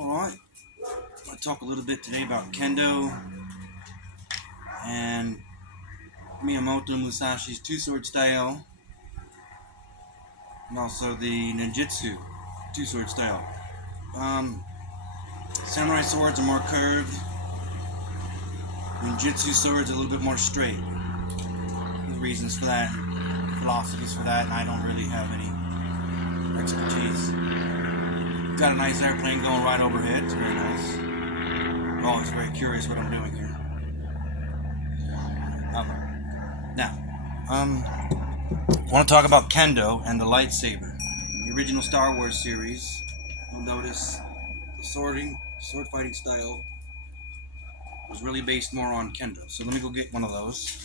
Alright, I want to talk a little bit today about Kendo and Miyamoto Musashi's two-sword style and also the ninjutsu two-sword style. Um, Samurai swords are more curved, ninjutsu swords are a little bit more straight. There's reasons for that, philosophies for that, and I don't really have any expertise. Got a nice airplane going right overhead, it's very nice. I'm always very curious what I'm doing here. I want to talk about Kendo and the lightsaber. In the original Star Wars series, you'll notice the sword fighting style was really based more on Kendo. So let me go get one of those.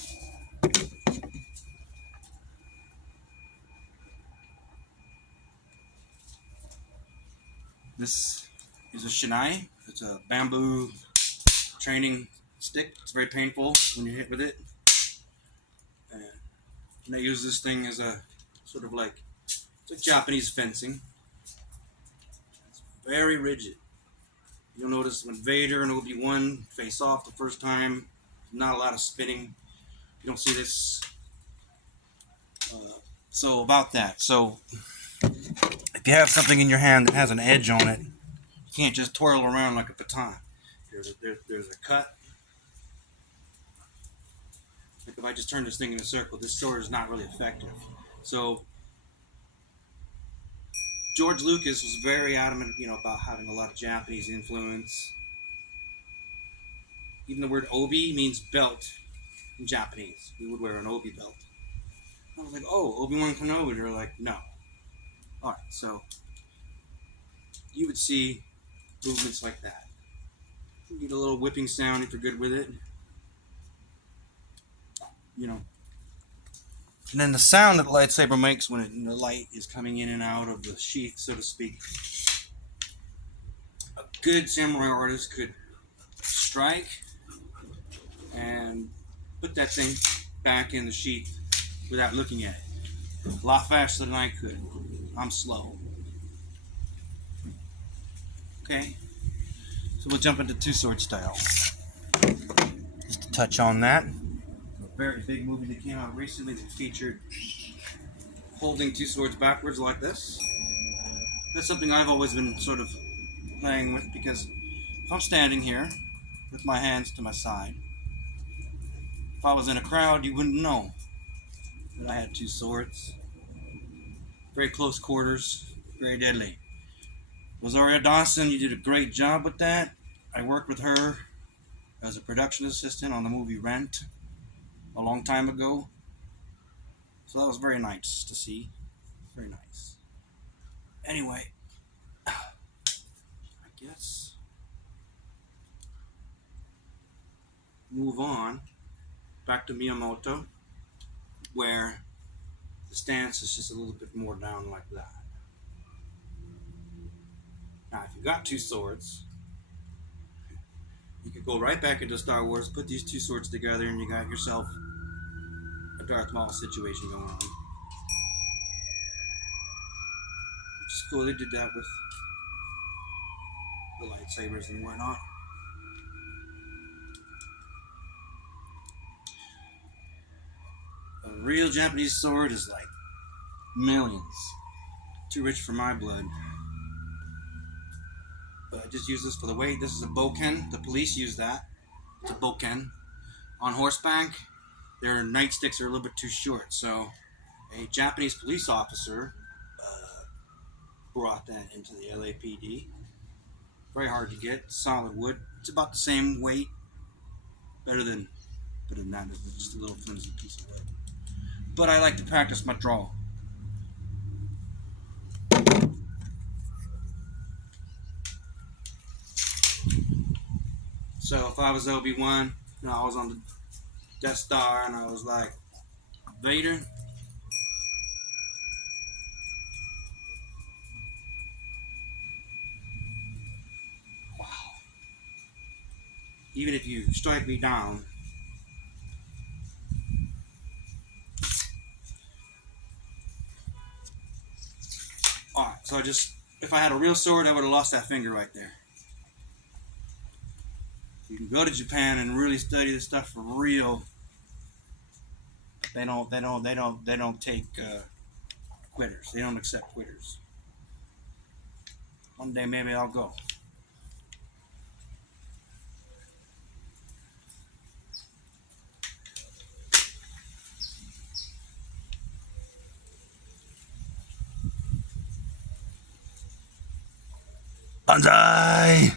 This is a Shinai. It's a bamboo training stick. It's very painful when you hit with it. And I use this thing as a sort of like, it's like Japanese fencing. It's very rigid. You'll notice when Vader and Obi-Wan face off the first time, not a lot of spinning. You don't see this. So about that. So if you have something in your hand that has an edge on it, you can't just twirl around like a baton. There's a cut. Like if I just turn this thing in a circle, this sword is not really effective. So George Lucas was very adamant, about having a lot of Japanese influence. Even the word obi means belt in Japanese. We would wear an obi belt. I was like, oh, Obi-Wan Kenobi. They're like, no. All right, so you would see movements like that. You get a little whipping sound if you're good with it. And then the sound that the lightsaber makes when the light is coming in and out of the sheath, so to speak. A good samurai artist could strike and put that thing back in the sheath without looking at it. A lot faster than I could. I'm slow. Okay, so we'll jump into two-sword style. Just to touch on that. A very big movie that came out recently that featured holding two swords backwards like this. That's something I've always been sort of playing with because if I'm standing here with my hands to my side, if I was in a crowd, you wouldn't know that I had two swords. Very close quarters, very deadly. Rosario Dawson, you did a great job with that. I worked with her as a production assistant on the movie Rent a long time ago. So that was very nice to see. Very nice. Anyway, I guess move on back to Miyamoto, where the stance is just a little bit more down like that. Now, if you got two swords, you could go right back into Star Wars, put these two swords together, and you got yourself a Darth Maul situation going on. Which is cool. They did that with the lightsabers and whatnot. A real Japanese sword is like millions. Too rich for my blood. But I just use this for the weight. This is a bokken. The police use that. It's a bokken. On horseback, their nightsticks are a little bit too short. So a Japanese police officer brought that into the LAPD. Very hard to get. Solid wood. It's about the same weight. Better than that. It's just a little flimsy piece of wood. But I like to practice my draw. So if I was Obi-Wan, I was on the Death Star and I was like, Vader, wow. Even if you strike me down, alright, so if I had a real sword, I would have lost that finger right there. You can go to Japan and really study this stuff for real. They don't take quitters. They don't accept quitters. One day maybe I'll go. Banzai!